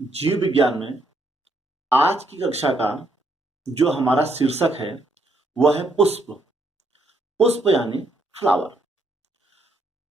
जीव विज्ञान में आज की कक्षा का जो हमारा शीर्षक है वह है पुष्प। पुष्प यानी फ्लावर।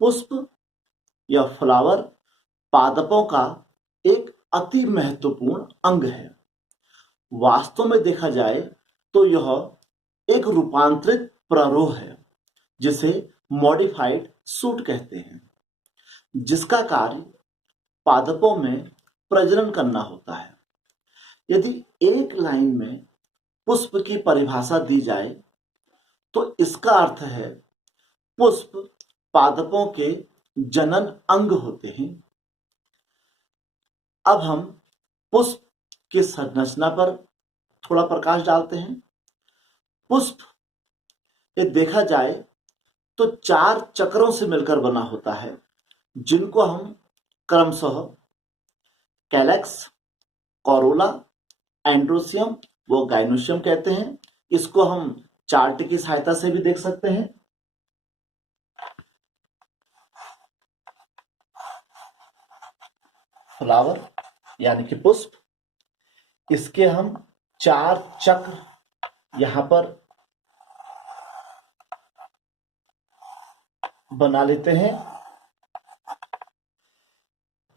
पुष्प या फ्लावर पादपों का एक अति महत्वपूर्ण अंग है। वास्तव में देखा जाए तो यह एक रूपांतरित प्रारोह है जिसे मॉडिफाइड सूट कहते हैं, जिसका कार्य पादपों में प्रजनन करना होता है। यदि एक लाइन में पुष्प की परिभाषा दी जाए तो इसका अर्थ है पुष्प पादपों के जनन अंग होते हैं। अब हम पुष्प की संरचना पर थोड़ा प्रकाश डालते हैं। पुष्प ये देखा जाए तो 4 चक्रों से मिलकर बना होता है, जिनको हम क्रमशः कैलेक्स, कोरोला, एंड्रोसियम व गाइनोसियम कहते हैं। इसको हम चार्ट की सहायता से भी देख सकते हैं। फ्लावर यानी कि पुष्प, इसके हम 4 चक्र यहां पर बना लेते हैं।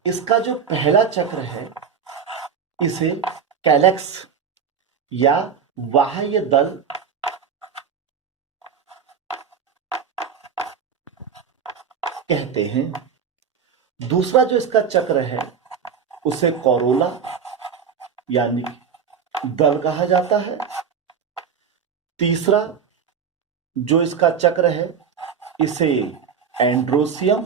इसका जो पहला चक्र है इसे कैलेक्स या बाह्य दल कहते हैं। दूसरा जो इसका चक्र है उसे कोरोला यानी दल कहा जाता है। तीसरा जो इसका चक्र है इसे एंड्रोसियम,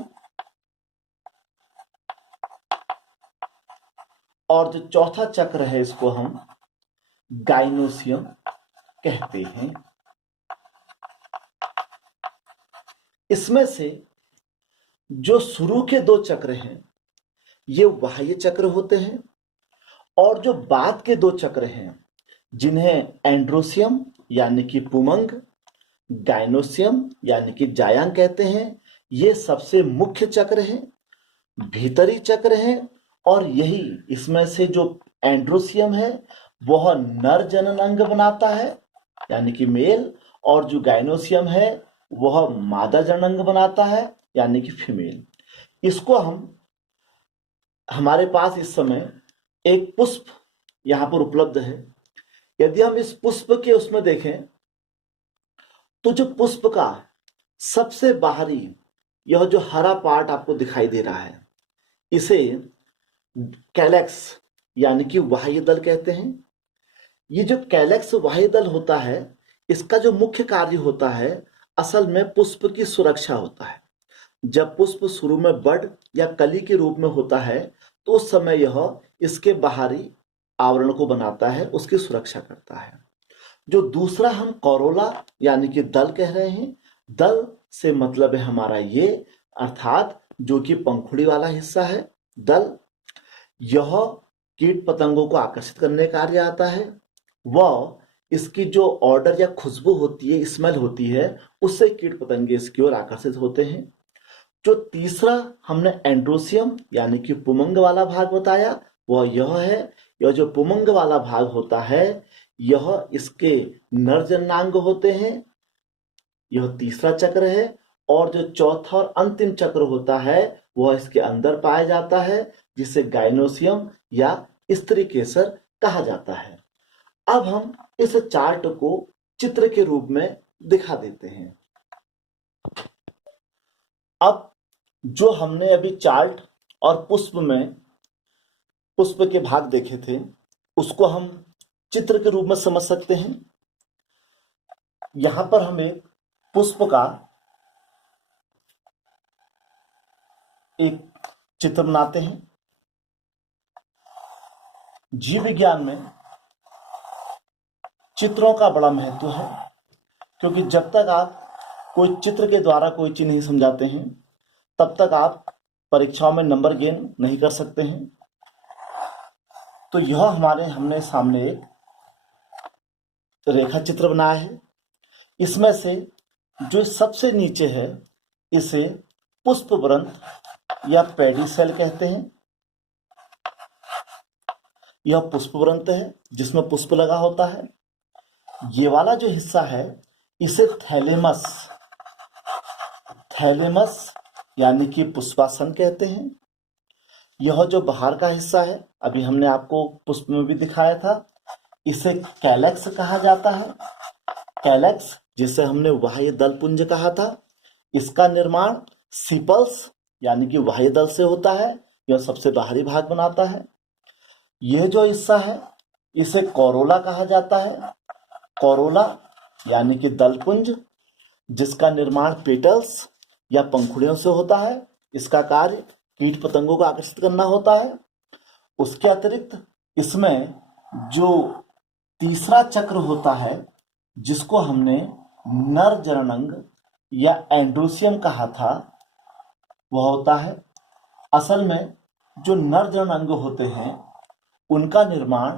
और जो चौथा चक्र है इसको हम गाइनोसियम कहते हैं। इसमें से जो शुरू के 2 चक्र हैं ये बाह्य चक्र होते हैं, और जो बाद के 2 चक्र हैं जिन्हें एंड्रोसियम यानी कि पुमंग, गाइनोसियम यानी कि जायांग कहते हैं, ये सबसे मुख्य चक्र हैं, भीतरी चक्र हैं। और यही इसमें से जो एंड्रोसियम है वह नर जनन अंग बनाता है यानी कि मेल, और जो गाइनोसियम है वह मादा जनन अंग बनाता है यानी कि फीमेल। इसको हमारे पास इस समय एक पुष्प यहां पर उपलब्ध है। यदि हम इस पुष्प के उसमें देखें तो जो पुष्प का सबसे बाहरी यह जो हरा पार्ट आपको दिखाई दे रहा है इसे कैलेक्स यानी कि बाह्य दल कहते हैं। ये जो कैलेक्स बाह्य दल होता है इसका जो मुख्य कार्य होता है असल में पुष्प की सुरक्षा होता है। जब पुष्प शुरू में बड या कली के रूप में होता है तो उस समय यह इसके बाहरी आवरण को बनाता है, उसकी सुरक्षा करता है। जो दूसरा हम कोरोला यानी कि दल कह रहे हैं, दल से मतलब है हमारा ये, अर्थात जो कि पंखुड़ी वाला हिस्सा है दल, यह कीट पतंगों को आकर्षित करने का कार्य आता है। वह इसकी जो ऑर्डर या खुशबू होती है, स्मेल होती है, उससे कीट पतंगे इसकी ओर आकर्षित होते हैं। जो तीसरा हमने एंड्रोसियम यानी कि पुमंग वाला भाग बताया वह यह है। यह जो पुमंग वाला भाग होता है यह इसके नर जननांग होते हैं, यह तीसरा चक्र है। और जो चौथा और अंतिम चक्र होता है वह इसके अंदर पाया जाता है, जिसे गाइनोसियम या स्त्री केसर कहा जाता है। अब हम इस चार्ट को चित्र के रूप में दिखा देते हैं। अब जो हमने अभी चार्ट और पुष्प के भाग देखे थे उसको हम चित्र के रूप में समझ सकते हैं। यहां पर हम एक पुष्प का एक चित्र बनाते हैं। जीव विज्ञान में चित्रों का बड़ा महत्व है, क्योंकि जब तक आप कोई चित्र के द्वारा कोई चीज नहीं समझाते हैं तब तक आप परीक्षाओं में नंबर गेन नहीं कर सकते हैं। तो यह हमने सामने एक रेखा चित्र बनाया है। इसमें से जो सबसे नीचे है इसे पुष्प वृंत या पेडी सेल कहते हैं। यह पुष्पवृंत है जिसमें पुष्प लगा होता है। ये वाला जो हिस्सा है इसे थैलेमस थैलेमस यानी कि पुष्पासन कहते हैं। यह जो बाहर का हिस्सा है, अभी हमने आपको पुष्प में भी दिखाया था, इसे कैलेक्स कहा जाता है। कैलेक्स जिसे हमने बाह्य दल पुंज कहा था, इसका निर्माण सीपल्स यानी कि बाह्य दल से होता है। यह सबसे बाहरी भाग बनाता है। यह जो हिस्सा है इसे कोरोला कहा जाता है। कोरोला यानी कि दलपुंज, जिसका निर्माण पेटल्स या पंखुड़ियों से होता है। इसका कार्य कीट पतंगों को आकर्षित करना होता है। उसके अतिरिक्त इसमें जो तीसरा चक्र होता है जिसको हमने नर जननांग या एंड्रोसियम कहा था, वह होता है। असल में जो नर जननांग होते हैं उनका निर्माण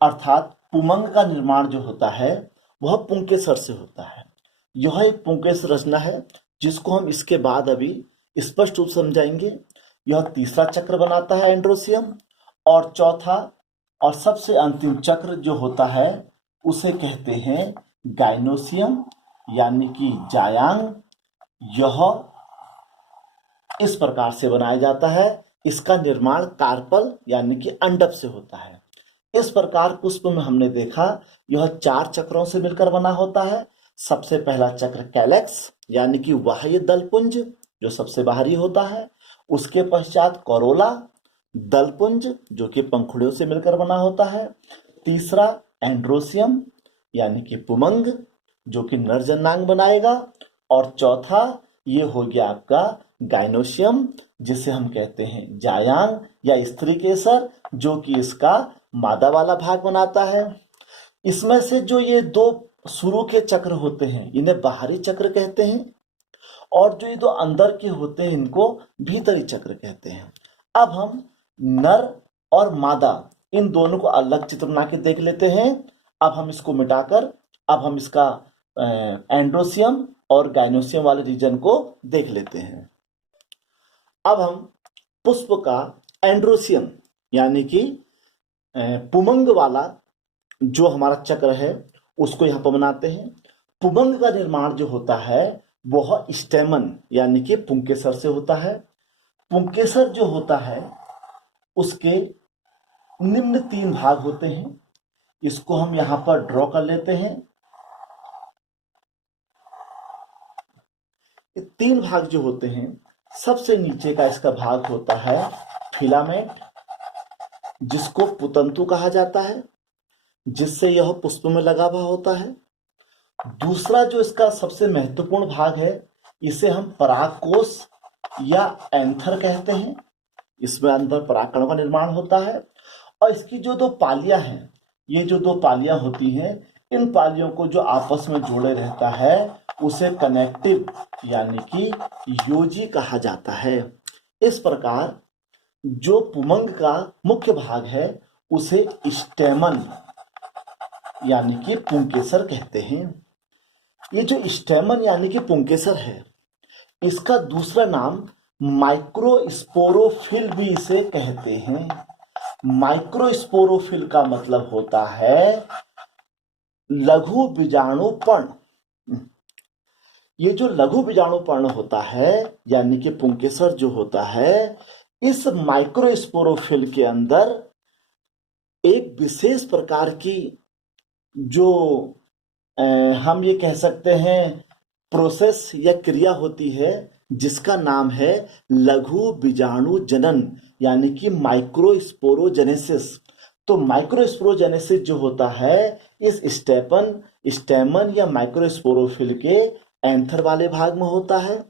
अर्थात पुमंग का निर्माण जो होता है वह पुंकेसर से होता है। यह एक पुंकेसर रचना है जिसको हम इसके बाद अभी स्पष्ट रूप समझाएंगे। यह तीसरा चक्र बनाता है एंड्रोसियम, और चौथा और सबसे अंतिम चक्र जो होता है उसे कहते हैं गाइनोसियम यानी कि जायांग। यह इस प्रकार से बनाया जाता है। इसका निर्माण कार्पल यानी कि अंडक से होता है। इस प्रकार पुष्प में हमने देखा यह 4 चक्रों से मिलकर बना होता है। सबसे पहला चक्र कैलेक्स यानी कि बाह्य दलपुंज जो सबसे बाहरी होता है। उसके पश्चात कोरोला दलपुंज जो कि पंखुड़ियों से मिलकर बना होता है। तीसरा एंड्रोसियम यानी कि पुमंग जो कि नर जननांग बनाएगा। और चौथा ये हो गया आपका गाइनोसियम जिसे हम कहते हैं जायांग या स्त्री केसर, जो कि इसका मादा वाला भाग बनाता है। इसमें से जो ये 2 शुरू के चक्र होते हैं इन्हें बाहरी चक्र कहते हैं, और जो ये 2 अंदर के होते हैं इनको भीतरी चक्र कहते हैं। अब हम नर और मादा इन दोनों को अलग चित्र बना के देख लेते हैं। अब हम इसको मिटाकर अब हम इसका एंड्रोसियम और गाइनोसियम वाले रीजन को देख लेते हैं। अब हम पुष्प का एंड्रोसियम यानी कि पुमंग वाला जो हमारा चक्र है उसको यहाँ पर बनाते हैं। पुमंग का निर्माण जो होता है वह स्टेमन यानी कि पुंकेसर से होता है। पुंकेसर जो होता है उसके निम्न 3 भाग होते हैं। इसको हम यहाँ पर ड्रॉ कर लेते हैं। 3 भाग जो होते हैं, सबसे नीचे का इसका भाग होता है फिलामेंट जिसको पुतंतु कहा जाता है, जिससे यह पुष्प में लगा हुआ होता है। दूसरा जो इसका सबसे महत्वपूर्ण भाग है इसे हम परागकोश या एंथर कहते हैं। इसमें अंदर परागकणों का निर्माण होता है। और इसकी जो 2 पालियां हैं, ये जो 2 पालियां होती हैं, इन पालियों को जो आपस में जोड़े रहता है उसे कनेक्टिव यानी कि योजी कहा जाता है। इस प्रकार जो पुमंग का मुख्य भाग है उसे स्टेमन यानी कि पुंकेसर कहते हैं। ये जो स्टेमन यानी कि पुंकेसर है, इसका दूसरा नाम माइक्रोस्पोरोफिल भी इसे कहते हैं। माइक्रोस्पोरोफिल का मतलब होता है लघु बीजाणुपर्ण। ये जो लघु बीजाणुपर्ण होता है यानी कि पुंकेसर जो होता है, इस माइक्रोस्पोरोफिल के अंदर एक विशेष प्रकार की जो हम ये कह सकते हैं प्रोसेस या क्रिया होती है जिसका नाम है लघु बीजाणु जनन यानी कि माइक्रोस्पोरोजेनेसिस। तो माइक्रोस्पोरोजेनेसिस जो होता है इस स्टेमन या माइक्रोस्पोरोफिल के एंथर वाले भाग में होता है।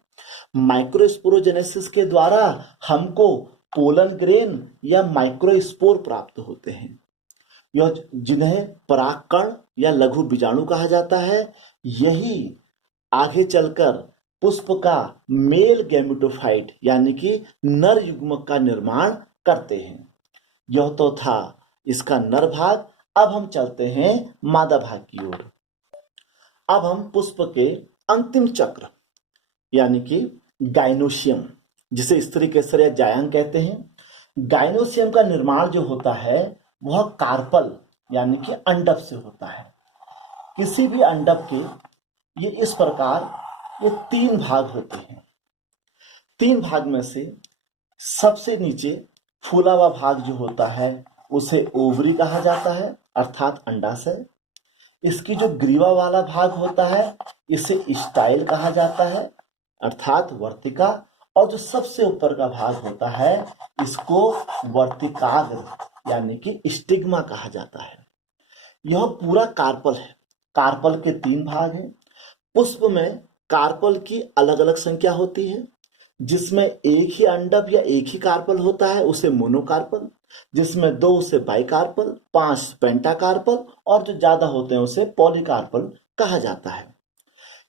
माइक्रोस्पोरोजेनेसिस के द्वारा हमको पोलन ग्रेन या माइक्रोस्पोर प्राप्त होते हैं, यह जिन्हें परागकण या लघु बीजाणु कहा जाता है। यही आगे चलकर पुष्प का मेल गैमेटोफाइट यानी कि नर युग्मक का निर्माण करते हैं। यह तो था इसका नर भाग। अब हम चलते हैं मादा भाग की ओर। अब हम पुष्प के अंतिम चक्र यानी कि गाइनोसियम जिसे स्त्री केसर या जायांग कहते हैं, गाइनोसियम का निर्माण जो होता है वह कार्पल यानी कि अंडक से होता है। किसी भी अंडक के ये इस प्रकार ये 3 भाग होते हैं। 3 भाग में से सबसे नीचे फूला हुआ भाग जो होता है उसे ओवरी कहा जाता है अर्थात अंडाशय। इसकी जो ग्रीवा वाला भाग होता है इसे स्टाइल कहा जाता है अर्थात वर्तिका। और जो सबसे ऊपर का भाग होता है इसको वर्तिकाग्र यानी कि स्टिग्मा कहा जाता है। यह पूरा कार्पल है। कार्पल के 3 भाग हैं। पुष्प में कार्पल की अलग अलग संख्या होती है। जिसमें एक ही अंडक या एक ही कार्पल होता है उसे मोनोकार्पल, जिसमें 2 उसे बाइकार्पल, 5 पेंटाकार्पल और जो ज्यादा होते हैं उसे पॉलीकार्पल कहा जाता है।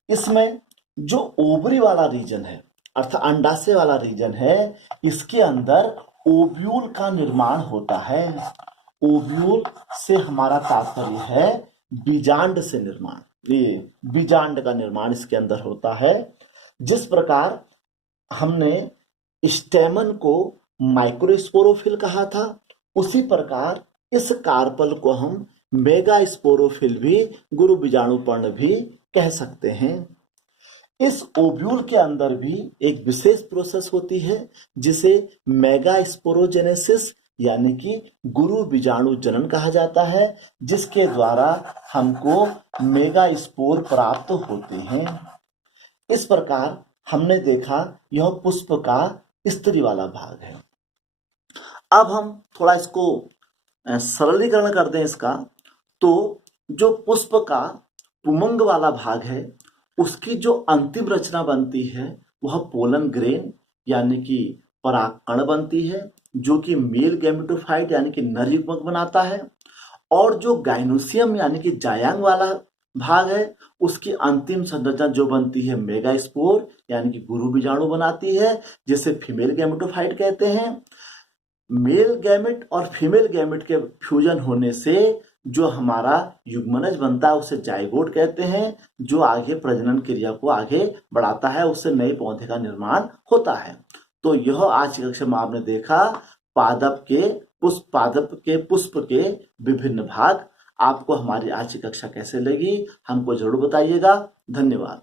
इसमें जो ओवरी वाला रीजन है अर्थात अंडाशय वाला रीजन है इसके अंदर ओव्यूल का निर्माण होता है। ओव्यूल से हमारा तात्पर्य है बीजांड से निर्माण। ये बीजांड का निर्माण इसके अंदर होता है। जिस प्रकार हमने स्टेमन को माइक्रोस्पोरोफिल कहा था उसी प्रकार इस कार्पल को हम मेगा स्पोरोफिल भी गुरु बीजाणुपर्ण भी कह सकते हैं। इस ओव्यूल के अंदर भी एक विशेष प्रोसेस होती है जिसे मेगा स्पोरोजेनेसिस यानी कि गुरु बीजाणु जनन कहा जाता है, जिसके द्वारा हमको मेगा स्पोर प्राप्त होते हैं। इस प्रकार हमने देखा यह पुष्प का स्त्री वाला भाग है। अब हम थोड़ा इसको सरलीकरण कर दें इसका, तो जो पुष्प का पुमंग वाला भाग है उसकी जो अंतिम रचना बनती है वह पोलन ग्रेन यानी कि परागकण बनती है जो कि मेल गैमेटोफाइट यानी कि नर युग्मक बनाता है। और जो गाइनोसियम यानी कि जायांग वाला भाग है उसकी अंतिम संरचना जो बनती है मेगास्पोर यानी कि गुरु बीजाणु बनाती है जिसे फीमेल गैमेटोफाइट कहते हैं। मेल गैमेट और फीमेल गैमेट के फ्यूजन होने से जो हमारा युग्मनज बनता है उसे जाइगोट कहते हैं, जो आगे प्रजनन क्रिया को आगे बढ़ाता है, उससे नए पौधे का निर्माण होता है। तो यह आज की कक्षा में आपने देखा पादप के पुष्प के विभिन्न भाग। आपको हमारी आज की कक्षा कैसे लगी हमको जरूर बताइएगा। धन्यवाद।